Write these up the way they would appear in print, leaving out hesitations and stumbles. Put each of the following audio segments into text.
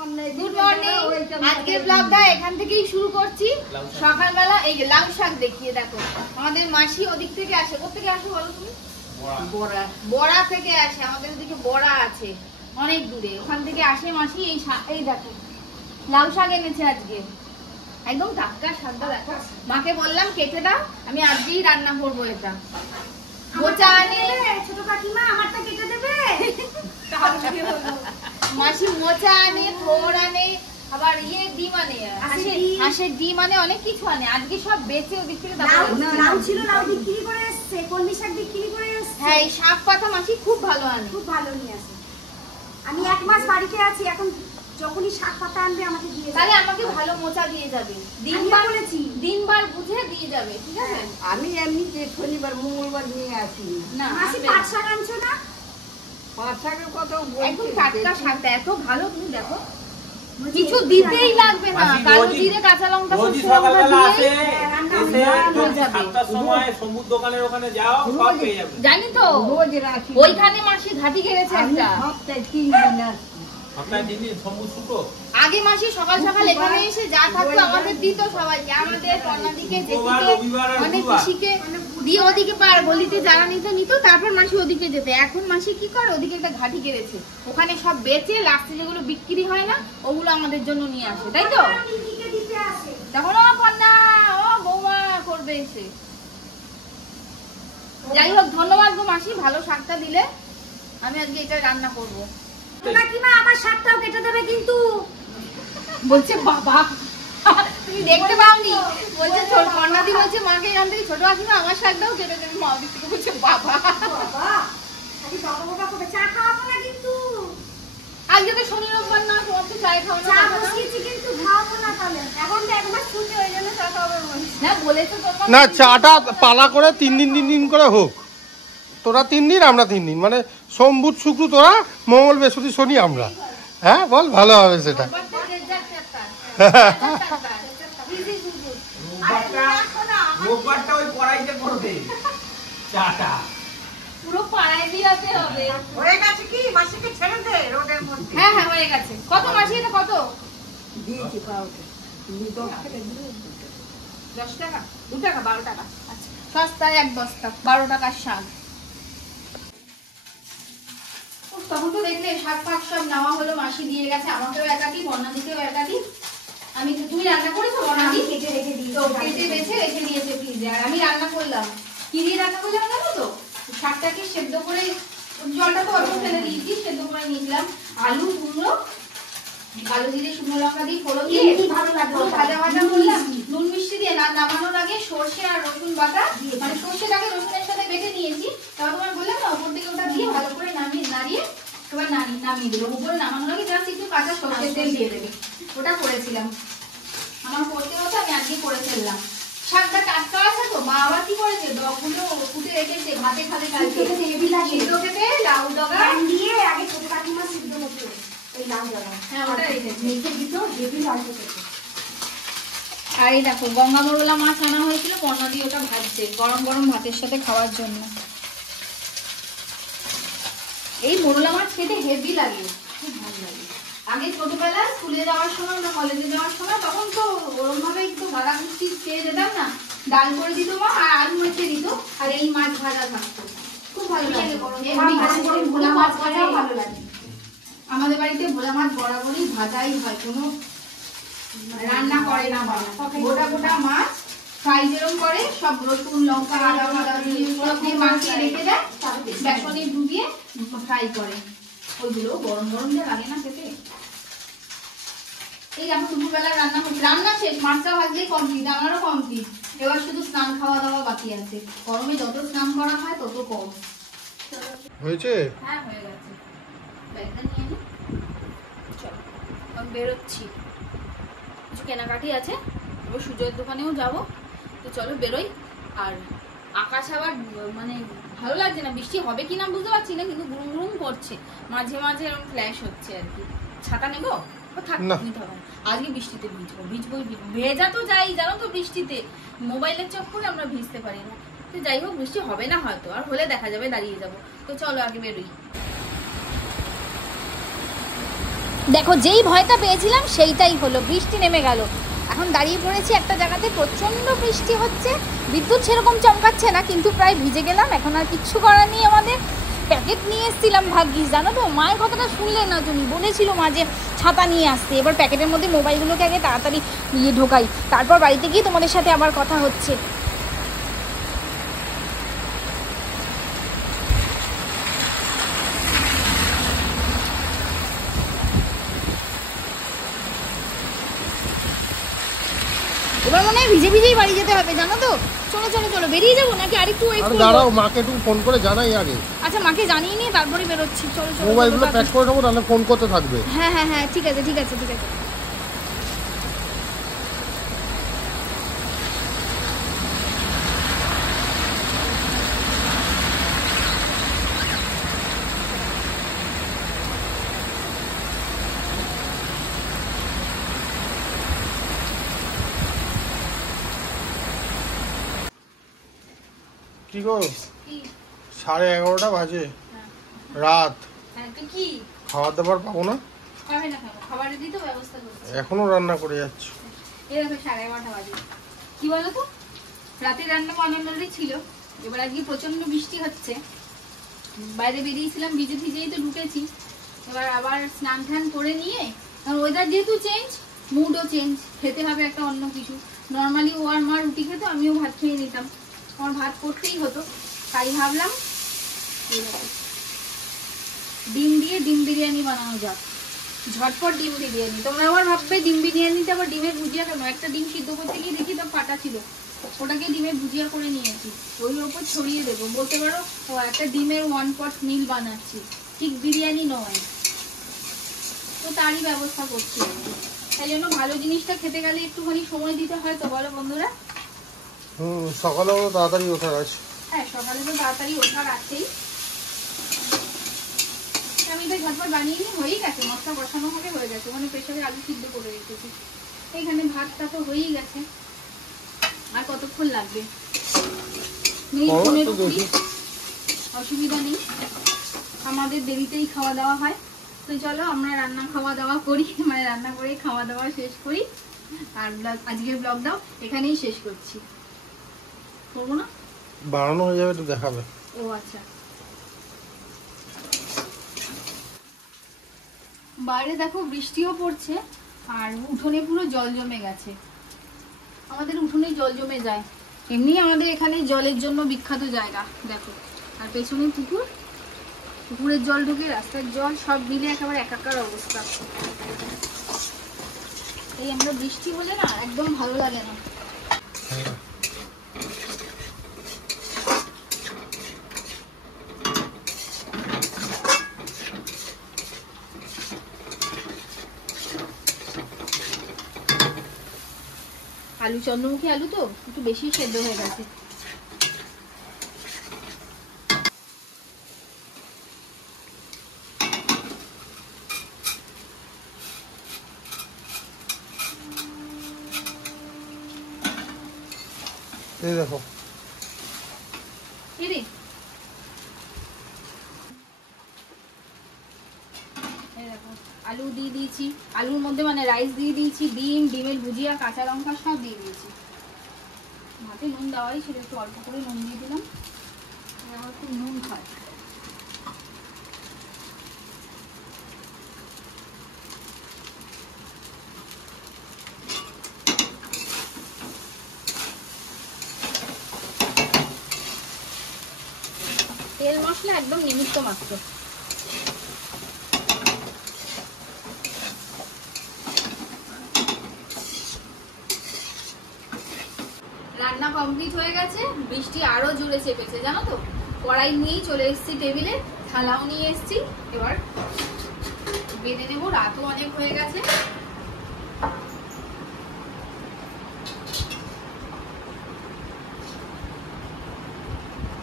Good morning. আজকে ব্লগটা এখান থেকেই শুরু করছি। সকালবেলা এই লাউ শাক দেখিয়ে দেখো, আমাদের মাসি ওদিক থেকে আসে। কোথেকে আসে বলো তুমি? বড়া থেকে আসে। আমাদের ওদিকে বড়া আছে অনেক দূরে, ওখান থেকে আসে মাসি। এই দেখো লাউ শাক এনেছে আজকে, একদম টাটকা শাকটা দেখো। মাকে বললাম কেটে দাও, আমি আজকেই রান্না করবো এটা। মোচা আনে ছোট কাকিমা, আমারটা কেটে দেবে। মাসি মোচা আনে, থোড় আনে, আবার ডিম আনে, হাঁসের ডিম আনে, অনেক কিছু আনে। আজকে সব বেচে ওদিক থেকে লাউ ছিল, লাউ বিক্রি করে এসছে, কলমি শাক বিক্রি করে এসছে। হ্যাঁ, এই শাক পাতা মাসি খুব ভালো আনে, খুব ভালো নিয়ে আসে। আমি 1 মাস বাড়িতে আছি এখন, যখনই শাক পাতা আনবে আমাকে দিয়ে যাবে। তাহলে আমাকে ভালো মোচা দিয়ে যাবে, দিনবার বুঝে দিয়ে যাবে, ঠিক আছে? আমি এমনি যে শনিবার মঙ্গলবার নিয়ে আসি না। মাসি পাট শাক আনছো না? পাট শাকের কথা একদম টাটকা শাকটা এত ভালো, তুমি দেখো কিছু দিতেই লাগবে না। কালো জিরে, কাঁচা লঙ্কা, দোকানের ওখানে যাও, সব পেয়ে যাবে। জানি তো, ওইখানে মাসি ঘাটি গেড়েছে একটা। আগে মাসি সকাল সকাল এখানে এসে যা থাকতো আমাদের দিত সবাইকে, আমাদের কন্যাদিকে, মানে পিসিকে দিয়ে ওদিকে পার গলিতে যারা নিত, তারপর মাসি ওদিকে যেত। এখন মাসি কি করে, ওদিকে একটা ঘাটি গেড়েছে, ওখানে সব বেচে লাস্টে যেগুলো বিক্রি হয় না ওগুলো আমাদের জন্য নিয়ে আসে, তাই তো? তখন আমার কন্যা ও বৌমা করবে এসে। যাই হোক, ধন্যবাদ গো মাসি, ভালো শাকটা দিলে। আমি আজকে এটা রান্না করবো। কাকিমা আমার শাকটাও কেটে দেবে কিন্তু। বলছে বাবা তুমি দেখতে পাওনি, বলছে কন্যাদি বলছে মাকে এখান থেকে ছোট কাকিমা আমার শাকটাও কেটে দেবে। মা ওদিক থেকে বলছে বাবা চা খাওয়াবো না কিন্তু। আজকে তো শনি রোববার না, তোমার তো চায় খাওয়ানো, চা বসিয়েছি কিন্তু খাওয়াবো না। তাহলে এখন তো একবার ছুটি হয়ে গেলে চা খাওয়াবো না, বলেছো না। চাটা পালা করে 3 দিন করে হোক। তোরা 3 দিন, আমরা 3 দিন, মানে সোম বুধ শুক্র তোরা, মঙ্গল বৃহস্পতি শনি আমরা। হ্যাঁ বল, ভালো হবে সেটা। পুরো পাড়ায় দিতে হবে। হয়ে গেছে কি? মাসিকে ছেড়ে দে রোডের মধ্যে। হ্যাঁ হ্যাঁ হয়ে গেছে। কত মাসি এটা? কত দিয়েছি? পাউতে 10 টাকা, 2 টাকা, 12 টাকা। আচ্ছা, সস্তায় 1 বস্তা 12 টাকার শাক। তখন তো দেখলে শাক ফাক সব নেওয়া হলো, মাসি দিয়ে গেছে, আমাকেও একাটি, বর্ণাদিকেও একাটি। আমি তুমি রান্না করেছো? বর্ণাদি কেটে রেখে দিয়েছি, তো কেটে বেছে রেখে দিয়েছে ফ্রিজে। আর আমি রান্না করলাম, কি দিয়ে রান্না করলাম জানো তো? শাকটাকে সেদ্ধ করে, জলটা তো অল্প ফেলে দিয়েছি, সেদ্ধ করে নিয়েছিলাম। আলু, কুমড়ো, কালো জিরে, শুকনো লঙ্কা দিয়ে ফোড়ন দিয়ে ভালো লাগলো, ভাজা ভাজা করলাম নুন মিষ্টি দিয়ে। না নামানোর আগে সর্ষে আর রসুন বাটা, মানে সর্ষেটাকে রসুনের সাথে বেটে নিয়েছি। তারপর তোমার বললাম না, ওপর থেকে ওটা দিয়ে ভালো করে নাড়িয়ে এবার নামিয়ে দিল। উপরে নামানোর আগে জাস্ট একটু কাঁচা সর্ষের তেল দিয়ে দেবে। ওটা করেছিলাম, আমার করতে হতো, আমি আজকে করে ফেললাম। শাকটা টাটকা আছে তো, মা আবার কি করেছে, ডগগুলো ফুটে রেখেছে, ভাতে খাবে কালকে। সিদ্ধ খেতে লাউ ডগা দিয়ে আগে ছোট কাকিমা সিদ্ধ করতে, এই লাউ ডগা, হ্যাঁ ওটা রেখেছে, মেখে দিত, হেভি লাগতো খেতে। আর এই দেখো গঙ্গা মোরলা মাছ আনা হয়েছিল, কর্ণা দিয়ে ওটা ভাজছে গরম গরম ভাতের সাথে খাওয়ার জন্য। এই মোরলা মাছ খেতে হেভি লাগে, খুব ভালো লাগে। আগে ছোটবেলা স্কুলে যাওয়ার সময়, আমরা কলেজে যাওয়ার সময়, তখন তো ওরম ভাবে একটু ভাজা মিষ্টি খেয়ে যেতাম না, ডাল করে দিত মা, আর আলু মেখে দিত, আর এই মাছ ভাজা থাকতো, খুব ভালো লাগে। ভোলা মাছ ভাজাও ভালো লাগে। আমাদের বাড়িতে ভোলা মাছ বরাবরই ভাজাই হয়, কোনো রান্না করে না। গোটা গোটা মাছ ফ্রাই যেরকম করে, সব রসুন লঙ্কা আদা ভাজা দিয়ে মাখিয়ে রেখে দেয়, বেসনে ডুবিয়ে ফ্রাই করে। ওইগুলো গরম গরম যা লাগে না খেতে। এই এখন দুপুরবেলা রান্না হচ্ছে, রান্না শেষ, মাছটা ভাজলেই কমপ্লিট, আমারও কমপ্লিট। এবার শুধু স্নান খাওয়া দাওয়া বাকি আছে। গরমে যত স্নান করা হয় তত কম হয়েছে। হ্যাঁ হয়ে গেছে। ব্যাগটা নিয়ে নি, চলো আমি বেরোচ্ছি, কিছু কেনাকাটি আছে, এবার সুজয়ের দোকানেও যাব, তো চলো বেরোই। আর আকাশ আবার মানে ভালো লাগছে না, বৃষ্টি হবে কিনা বুঝতে পারছি না, কিন্তু গুরুম গুরুম করছে, মাঝে মাঝে এরকম ফ্ল্যাশ হচ্ছে আর কি। ছাতা নেবো? থাক, নিতে হবে না। আজকে বৃষ্টিতে ভিজবো, ভেজা তো যাই জানো তো, বৃষ্টিতে মোবাইলের চক্করে আমরা ভিজতে পারি না। তো যাই হোক, বৃষ্টি হবে না হয়তো, আর হলে দেখা যাবে, দাঁড়িয়ে যাবো। তো চলো আগে বেরোই। দেখো যেই ভয়টা পেয়েছিলাম সেইটাই হলো, বৃষ্টি নেমে গেল। এখন দাঁড়িয়ে পড়েছি একটা জায়গাতে, প্রচণ্ড বৃষ্টি হচ্ছে, বিদ্যুৎ সেরকম চমকাচ্ছে না, কিন্তু প্রায় ভিজে গেলাম। এখন আর কিচ্ছু করার নেই আমাদের। প্যাকেট নিয়ে এসেছিলাম ভাগ্যিস, জানো তো, মায়ের কথাটা শুনলে না তুমি, বলেছিল মা যে ছাতা নিয়ে আসতে। এবার প্যাকেটের মধ্যে মোবাইলগুলোকে আগে তাড়াতাড়ি ঢোকাই, তারপর বাড়িতে গিয়ে তোমাদের সাথে আবার কথা হচ্ছে। এবার মনে হয় ভিজে ভিজেই বাড়ি যেতে হবে, জানো তো। চলো চলো চলো, বেরিয়ে যাবো নাকি আরেকটু ওয়েট করব? দাঁড়াও, মাকে একটু ফোন করে জানাই আগে। আচ্ছা, মাকে জানিয়ে নিয়ে তারপরে বেরোচ্ছি। চলো চলো, মোবাইলগুলো প্যাক করে নেবো, তাহলে ফোন করতে থাকবে। হ্যাঁ হ্যাঁ হ্যাঁ, ঠিক আছে ঠিক আছে ঠিক আছে। কি গো, 11:30 বাজে, রাত। কি খাবার দাবার পাবো না? খাবে না, খাবো, খাবারের দিতে ব্যবস্থা করছি। এখনো রান্না করে যাচ্ছ? এই দেখো 11:30 বাজে। কি বলো তো, রাতে রান্না বানানোরই ছিল। এবার আজকে প্রচন্ড বৃষ্টি হচ্ছে, বাইরে বেরিয়েছিলাম, ভিজে ভিজেই তো ঢুকেছি। এবার আবার স্নান টান করে নিয়ে, কারণ ওয়েদার যেহেতু চেঞ্জ, মুডও চেঞ্জ, খেতে হবে একটা অন্য কিছু। নর্মালি ও আর মা রুটি খেতো, আমিও ভাত খেয়ে নিতাম, আমার ভাত করতেই হতো। তাই ভাবলাম ডিম দিয়ে ডিম বিরিয়ানি বানানো যাক, ঝটপট ডিম বিরিয়ানি। তোমরা আবার ভাববে ডিম বিরিয়ানিতে আবার ডিমের ভুজিয়া কেন? একটা ডিম সিদ্ধ করতে গিয়ে দেখি তো ফাটা ছিল, ওটাকে ডিমের ভুজিয়া করে নিয়েছি, ওই ওপর ছড়িয়ে দেবো। বলতে পারো ও একটা ডিমের 1 পট মিল বানাচ্ছি, ঠিক বিরিয়ানি নয়, তো তারই ব্যবস্থা করছি। তাই জন্য ভালো জিনিসটা খেতে গেলে একটুখানি সময় দিতে হয়, তো বলো বন্ধুরা। সকালেও তাড়াতাড়ি ওঠার আছে। হ্যাঁ, সকালে তো তাড়াতাড়ি ওঠার আছেই। আমি তো ঝটপট বানিয়ে নিয়ে হয়েই গেছে, মশলা বসানো হবে, হয়ে গেছে। মানে প্রেসারে আলু সিদ্ধ করে রেখেছি, এইখানে ভাতটা তো হয়েই গেছে। আর কতক্ষণ লাগবে? অসুবিধা নেই, আমাদের দেরিতেই খাওয়া দাওয়া হয়। তো চলো আমরা রান্না খাওয়া দাওয়া করি, মানে রান্না করে খাওয়া দাওয়া শেষ করি। আর আজকের ব্লগটাও এখানেই শেষ করছি, করবো না? বানানো হয়ে যাবে, একটু দেখাবে। ও আচ্ছা, বাইরে দেখো বৃষ্টিও পড়ছে, আর উঠোনে পুরো জল জমে গেছে। আমাদের উঠোনে জল জমে যায়, এমনি আমাদের এখানে জলের জন্য বিখ্যাত জায়গা দেখো। আর পেছনে পুকুর, পুকুরের জল ঢুকে রাস্তার জল সব মিলে একেবারে একাকার অবস্থা। এই আমরা বৃষ্টি হলে না একদম ভালো লাগে না। আলু চন্দ্রমুখী আলু তো একটু বেশি সেদ্ধ হয়ে গেছে। এই দেখো, আলু দিয়ে দিয়েছি, আলুর মধ্যে মানে রাইস দিয়ে দিয়েছি, ডিম, ডিমের ভুজিয়া, কাঁচা লঙ্কা সব দিয়ে দিয়েছি। ভাতে নুন দেওয়াই ছিল, একটু অল্প করে নুন দিয়ে দিলাম, আমার খুব নুন খায়। তেল মশলা একদম নিমিত্ত মাত্র। রান্না কমপ্লিট হয়ে গেছে, বৃষ্টি আরো জোরে চেপেছে জানো তো। কড়াই নিয়েই চলে এসেছি টেবিলে, থালাও নিয়ে এসেছি। এবার বেঁধে নেবো, রাতও অনেক হয়ে গেছে।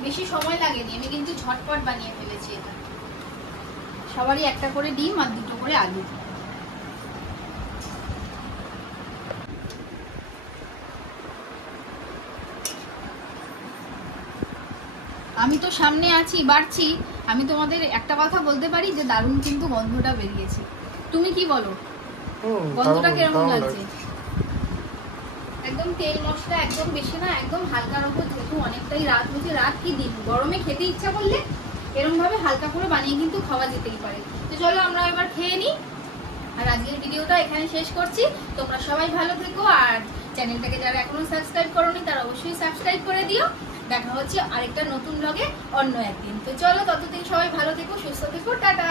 বেশি সময় লাগেনি, আমি কিন্তু ঝটপট বানিয়ে ফেলেছি এটা। সবারই একটা করে ডিম আর 2টো করে আলু। আমি তো সামনে আছি, বাড়ছি। আমি তোমাদের একটা কথা বলতে পারি যে দারুণ কিন্তু গন্ধটা বেরিয়েছে। তুমি কি বলো? গন্ধটা কিরকম লাগছে? একদম তেল মশলা একদম বেশি না, একদম হালকার উপর, যেহেতু অনেকটাই রাত হচ্ছে, রাত কি দিন গরমে খেতে ইচ্ছা করলে এরকম ভাবে হালকা করে বানিয়ে কিন্তু খাওয়া যেতেই পারে। তো চলো আমরা এবার খেয়ে নিই, আর আজকের ভিডিওটা এখানে শেষ করছি। তোমরা সবাই ভালো থেকো, আর চ্যানেলটাকে যারা এখনো সাবস্ক্রাইব করোনি তারা অবশ্যই সাবস্ক্রাইব করে দিও। দেখা হচ্ছে আরেকটা নতুন ব্লগে অন্য একদিন। তো চলো, ততদিন সবাই ভালো থেকো, সুস্থ থেকো, টাটা।